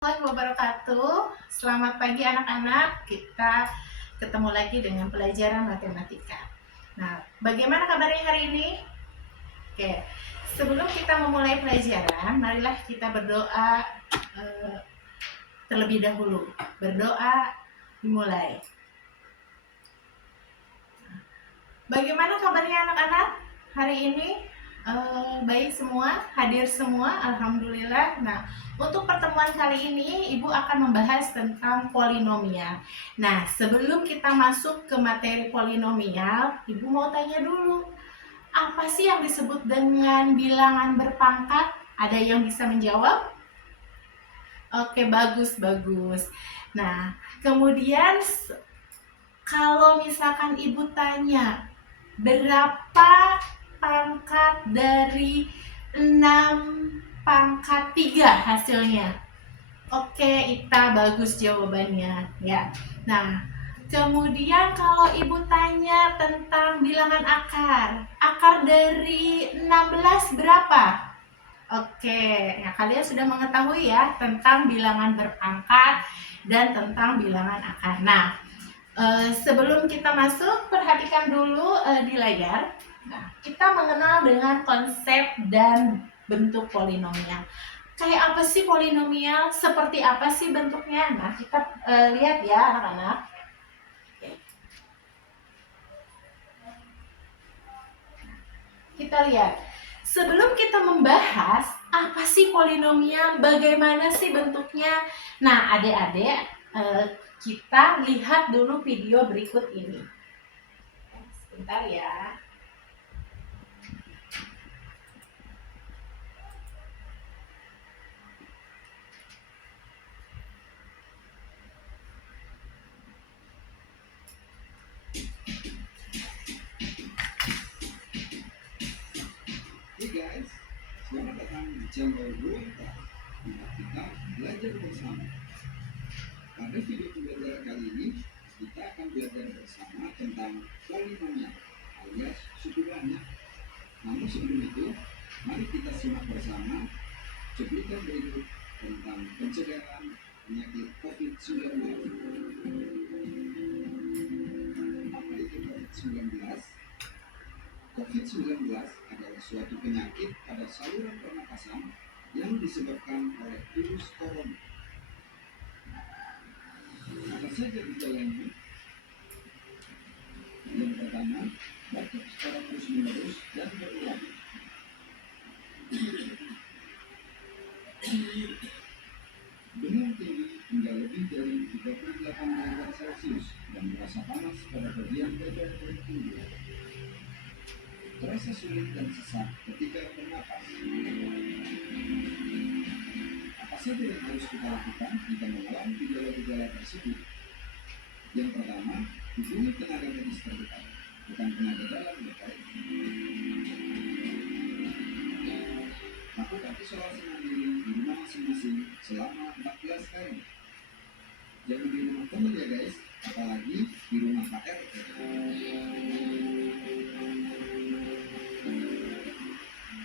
Warahmatullahi wabarakatuh. Selamat pagi anak-anak. Kita ketemu lagi dengan pelajaran matematika. Nah, bagaimana kabarnya hari ini? Oke, sebelum kita memulai pelajaran, marilah kita berdoa terlebih dahulu. Berdoa dimulai. Bagaimana kabarnya anak-anak hari ini? Baik semua, hadir semua, alhamdulillah. Nah, untuk pertemuan kali ini Ibu akan membahas tentang polinomial. Nah, sebelum kita masuk ke materi polinomial, Ibu mau tanya dulu, apa sih yang disebut dengan bilangan berpangkat? Ada yang bisa menjawab? Oke, bagus. Nah, kemudian kalau misalkan Ibu tanya, berapa pangkat dari 6 pangkat 3 hasilnya? Oke, Ita, bagus jawabannya ya. Nah, kemudian kalau Ibu tanya tentang bilangan akar dari 16 berapa? Oke, ya kalian sudah mengetahui ya tentang bilangan berpangkat dan tentang bilangan akar. Nah, sebelum kita masuk, perhatikan dulu di layar. Nah, kita mengenal dengan konsep dan bentuk polinomial. Kayak apa sih polinomial? Seperti apa sih bentuknya? Nah, kita lihat ya anak-anak. Kita lihat. Sebelum kita membahas apa sih polinomial, bagaimana sih bentuknya. Nah, adik-adik, kita lihat dulu video berikut ini. Sebentar ya. Guys, selamat datang di channel Ruang kita belajar bersama. Pada video pembelajaran kali ini, kita akan belajar bersama tentang polinomial alias suku banyak. Namun sebelum itu, mari kita simak bersama cuplikan berikut tentang pencegahan penyakit COVID-19. Apa itu COVID-19? COVID-19 adalah suatu penyakit pada saluran pernapasan yang disebabkan oleh virus corona. Apa saja gejalanya? Yang pertama, batuk secara terus-menerus dan berulang. Demam tinggi hingga lebih dari 38 derajat Celcius dan merasa panas pada bagian dada dan tubuh. Terasa sulit dan sesak ketika bernapas. Apa saja yang harus kita lakukan jika mengalami gejala-gejala tersebut? Yang pertama, hubungi tenaga medis terdekat, bukan tenaga dalam terkait. Lakukan isolasi mandiri di rumah masing-masing selama 14 hari. Jangan di rumah teman ya guys, apalagi di rumah Pak RT.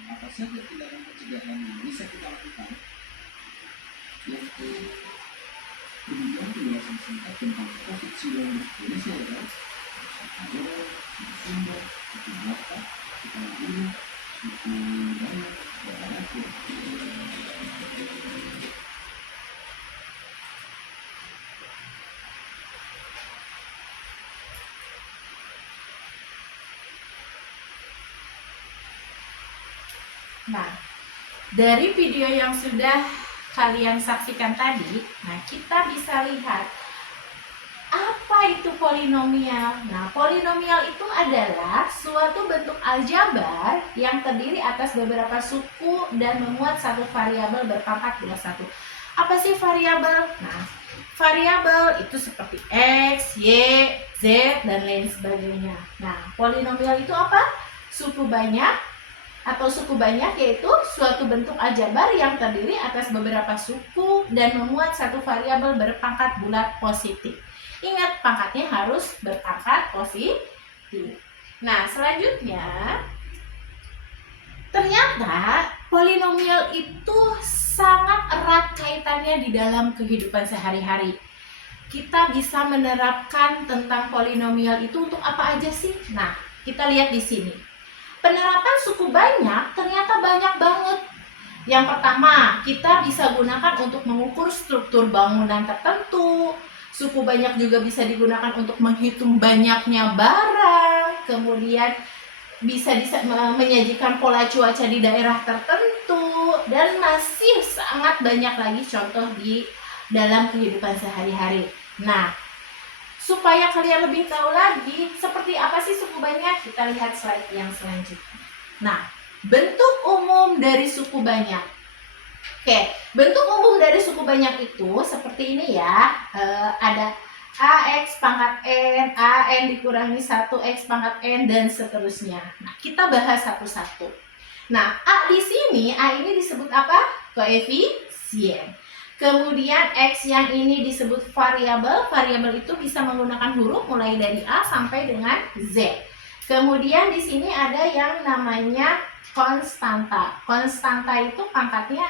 Apa saja tindakan pencegahan yang bisa kita lakukan? Yang kemudian penjelasan singkat tentang COVID-19 Indonesia ya. Ada sumber, suku Batak, suku Bulu, suku Dayak, dan Aceh. Nah, dari video yang sudah kalian saksikan tadi, nah kita bisa lihat apa itu polinomial. Nah, polinomial itu adalah suatu bentuk aljabar yang terdiri atas beberapa suku dan memuat satu variabel berpangkat 21. Apa sih variabel? Nah, variabel itu seperti X, Y, Z, dan lain sebagainya. Nah, polinomial itu apa? Suku banyak atau suku banyak yaitu suatu bentuk aljabar yang terdiri atas beberapa suku dan memuat satu variabel berpangkat bulat positif. Ingat, pangkatnya harus berpangkat positif. Nah, selanjutnya Ternyata polinomial itu sangat erat kaitannya di dalam kehidupan sehari-hari. Kita bisa menerapkan tentang polinomial itu untuk apa aja sih? Nah, kita lihat di sini. Penerapan suku banyak ternyata banyak banget. Yang pertama, kita bisa gunakan untuk mengukur struktur bangunan tertentu. Suku banyak juga bisa digunakan untuk menghitung banyaknya barang. Kemudian bisa menyajikan pola cuaca di daerah tertentu, dan masih sangat banyak lagi contoh di dalam kehidupan sehari-hari. Nah, supaya kalian lebih tahu lagi seperti apa sih suku banyak, kita lihat slide yang selanjutnya. Nah, bentuk umum dari suku banyak. Oke, bentuk umum dari suku banyak itu seperti ini ya. Ada AX pangkat N, AN dikurangi 1X pangkat N, dan seterusnya. Nah, kita bahas satu-satu. Nah, A di sini, A ini disebut apa? Koefisien. Kemudian X yang ini disebut variabel. Variabel itu bisa menggunakan huruf mulai dari A sampai dengan Z. Kemudian di sini ada yang namanya konstanta. Konstanta itu pangkatnya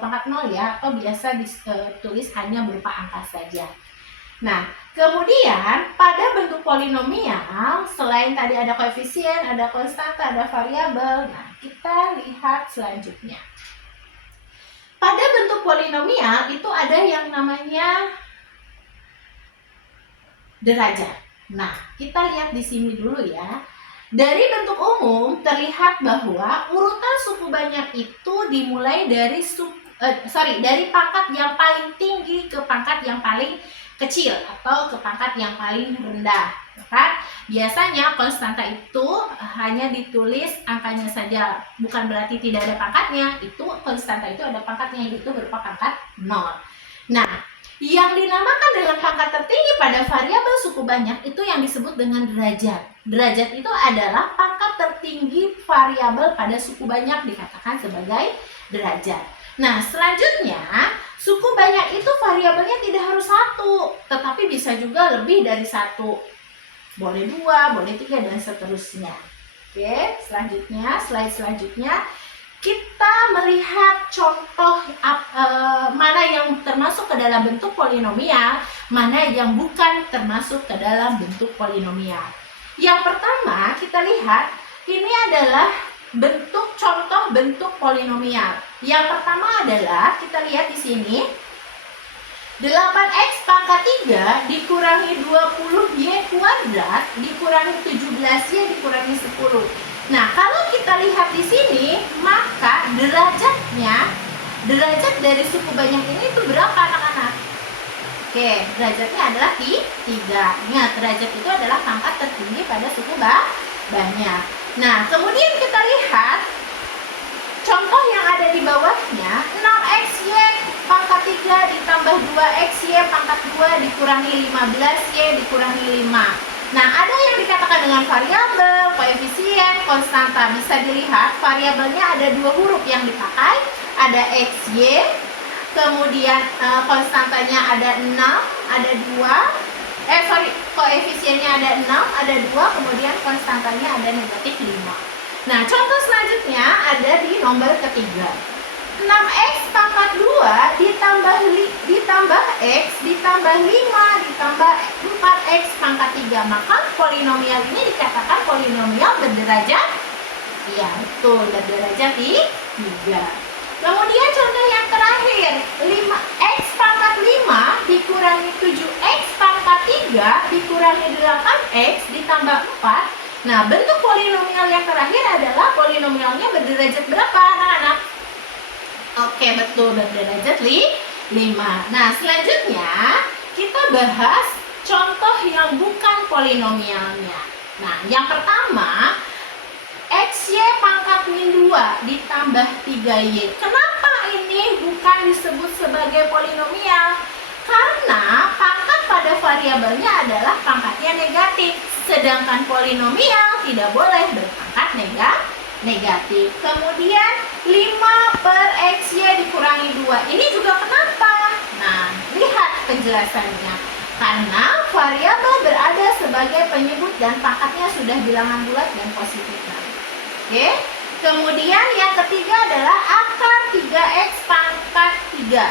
pangkat 0 ya, atau biasa ditulis hanya berupa angka saja. Nah, kemudian pada bentuk polinomial, selain tadi ada koefisien, ada konstanta, ada variabel. Nah, kita lihat selanjutnya. Pada bentuk polinomial itu ada yang namanya derajat. Nah, kita lihat di sini dulu ya. Dari bentuk umum terlihat bahwa urutan suku banyak itu dimulai dari dari pangkat yang paling tinggi ke pangkat yang paling kecil atau ke pangkat yang paling rendah, kan? Biasanya konstanta itu hanya ditulis angkanya saja, bukan berarti tidak ada pangkatnya. Itu konstanta itu ada pangkatnya, yaitu berupa pangkat 0. Nah, yang dinamakan dengan pangkat tertinggi pada variabel suku banyak itu yang disebut dengan derajat. Derajat itu adalah pangkat tertinggi variabel pada suku banyak, dikatakan sebagai derajat. Nah, selanjutnya suku banyak itu variabelnya tidak harus 1, tetapi bisa juga lebih dari 1. Boleh 2, boleh 3, dan seterusnya. Oke, selanjutnya, slide selanjutnya kita melihat contoh mana yang termasuk ke dalam bentuk polinomial, mana yang bukan termasuk ke dalam bentuk polinomial. Yang pertama, kita lihat ini adalah contoh bentuk polinomial. Yang pertama adalah kita lihat di sini 8x pangkat 3 dikurangi 20y kuadrat dikurangi 17y dikurangi 10. Nah, kalau kita lihat di sini, maka derajat dari suku banyak ini itu berapa, anak-anak? Oke, derajatnya adalah 3. Ingat, derajat itu adalah pangkat tertinggi pada suku banyak. Nah, kemudian kita lihat contoh yang ada di bawahnya, 6xy pangkat 3 ditambah 2xy pangkat 2 dikurangi 15y dikurangi 5. Nah, ada yang dikatakan dengan variabel, koefisien, konstanta. Bisa dilihat variabelnya ada 2 huruf yang dipakai, ada xy, kemudian konstantanya ada 6, ada 2, koefisiennya ada 6, ada 2, kemudian konstantanya ada negatif 5. Nah, contoh selanjutnya ada di nomor ketiga. 6x pangkat 2 ditambah x ditambah 5 ditambah 4x pangkat 3. Maka polinomial ini dikatakan polinomial berderajat, iya betul, berderajat 3. Kemudian contoh yang terakhir, 5x pangkat 5 dikurangi 7x pangkat 3 dikurangi 8x ditambah 4. Nah, bentuk polinomial yang terakhir adalah polinomialnya berderajat berapa, anak-anak? Oke, betul, berderajat 5. Nah, selanjutnya kita bahas contoh yang bukan polinomialnya. Nah, yang pertama, xy pangkat min 2 ditambah 3y. Kenapa ini bukan disebut sebagai polinomial? Karena pangkat pada variabelnya adalah pangkatnya negatif. Sedangkan polinomial tidak boleh berpangkat negatif. Kemudian 5 per xy dikurangi 2. Ini juga kenapa? Nah, lihat penjelasannya. Karena variabel berada sebagai penyebut dan pangkatnya sudah bilangan bulat dan positif. Oke. Kemudian yang ketiga adalah akar 3x pangkat 3.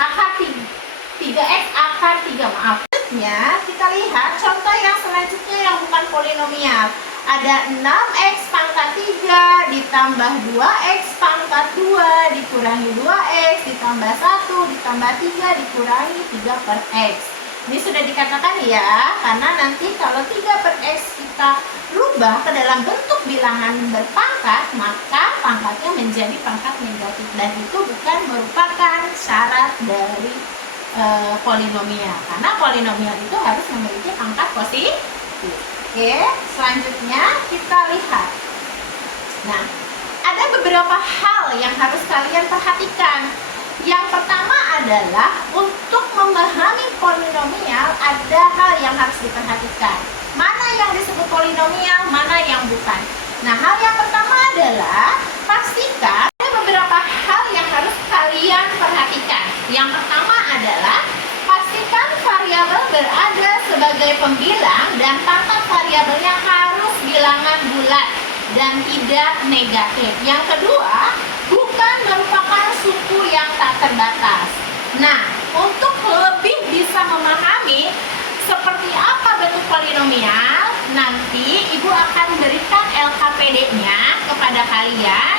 Akar 3x akar 3, maaf. Selanjutnya kita lihat contoh yang selanjutnya yang bukan polinomial. Ada 6x pangkat 3 ditambah 2x pangkat 2 dikurangi 2x ditambah 1 ditambah 3 dikurangi 3 per x. Ini sudah dikatakan ya, karena nanti kalau 3 per x kita rubah ke dalam bentuk bilangan berpangkat, maka pangkatnya menjadi pangkat negatif, dan itu bukan merupakan syarat dari polinomial, karena polinomial itu harus memiliki pangkat positif. Oke, selanjutnya kita lihat. Nah, ada beberapa hal yang harus kalian perhatikan. Yang pertama adalah untuk memahami polinomial ada hal yang harus diperhatikan. Mana yang disebut polinomial, mana yang bukan. Nah, hal yang pertama adalah pastikan ada beberapa hal yang harus kalian perhatikan. Yang pertama adalah pastikan variabel berada sebagai pembilang dan pangkat variabelnya harus bilangan bulat dan tidak negatif. Yang kedua, bukan merupakan suku yang tak terbatas. Nah, untuk lebih bisa memahami seperti apa bentuk polinomial, nanti Ibu akan berikan LKPD-nya kepada kalian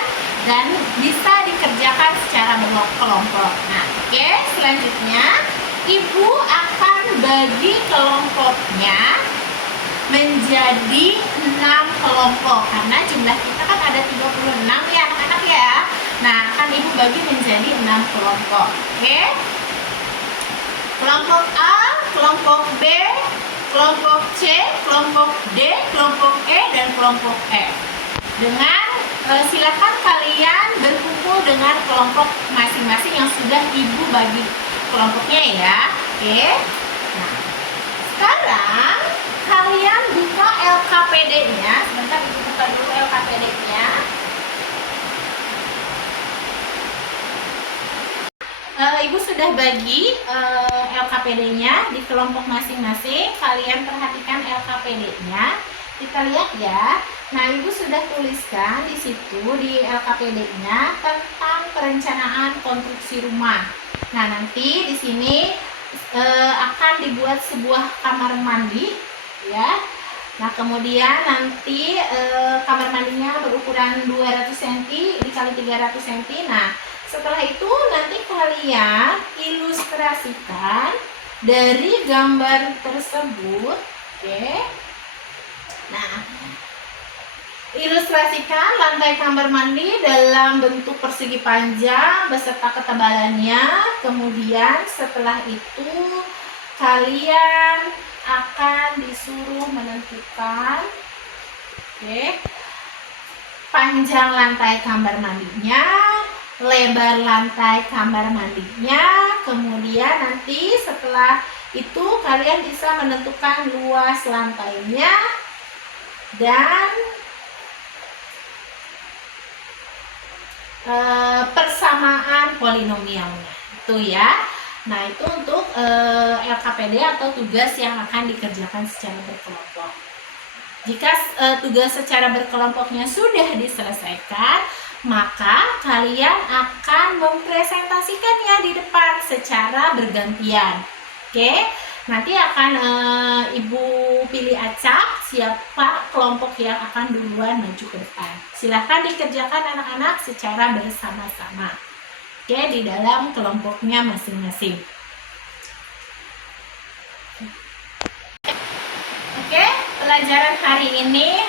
dan bisa dikerjakan secara berkelompok. Nah, oke, selanjutnya Ibu akan bagi kelompoknya menjadi 6 kelompok, karena jumlah kita kan ada 36 ya anak-anak ya. Nah, akan Ibu bagi menjadi 6 kelompok. Oke, kelompok A, kelompok B, kelompok C, kelompok D, kelompok E, dan kelompok F. Dengan silakan kalian berkumpul dengan kelompok masing-masing yang sudah Ibu bagi kelompoknya ya. Oke, nah sekarang kalian buka LKPD-nya. Sebentar, Ibu buka dulu LKPD-nya. Ibu sudah bagi LKPD-nya di kelompok masing-masing. Kalian perhatikan LKPD-nya. Kita lihat ya. Nah, Ibu sudah tuliskan di situ di LKPD-nya tentang perencanaan konstruksi rumah. Nah, nanti di sini akan dibuat sebuah kamar mandi ya. Nah, kemudian nanti kamar mandinya berukuran 200 cm dikali 300 cm. Nah, setelah itu nanti kalian ilustrasikan dari gambar tersebut. Oke. Nah, ilustrasikan lantai kamar mandi dalam bentuk persegi panjang beserta ketebalannya. Kemudian setelah itu kalian akan disuruh menentukan panjang lantai kamar mandinya, lebar lantai kamar mandinya. Kemudian nanti setelah itu kalian bisa menentukan luas lantainya dan persamaan polinomialnya itu ya. Nah, itu untuk LKPD atau tugas yang akan dikerjakan secara berkelompok. Jika tugas secara berkelompoknya sudah diselesaikan, maka kalian akan mempresentasikannya di depan secara bergantian. Oke, nanti akan Ibu pilih acak siapa kelompok yang akan duluan maju ke depan. Silahkan dikerjakan anak-anak secara bersama-sama. Oke, di dalam kelompoknya masing-masing. Oke, pelajaran hari ini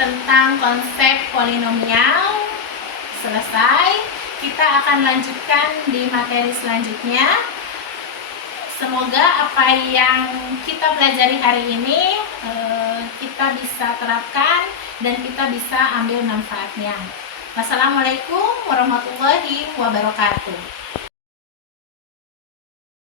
tentang konsep polinomial selesai. Kita akan lanjutkan di materi selanjutnya. Semoga apa yang kita pelajari hari ini kita bisa terapkan dan kita bisa ambil manfaatnya. Wassalamualaikum warahmatullahi wabarakatuh.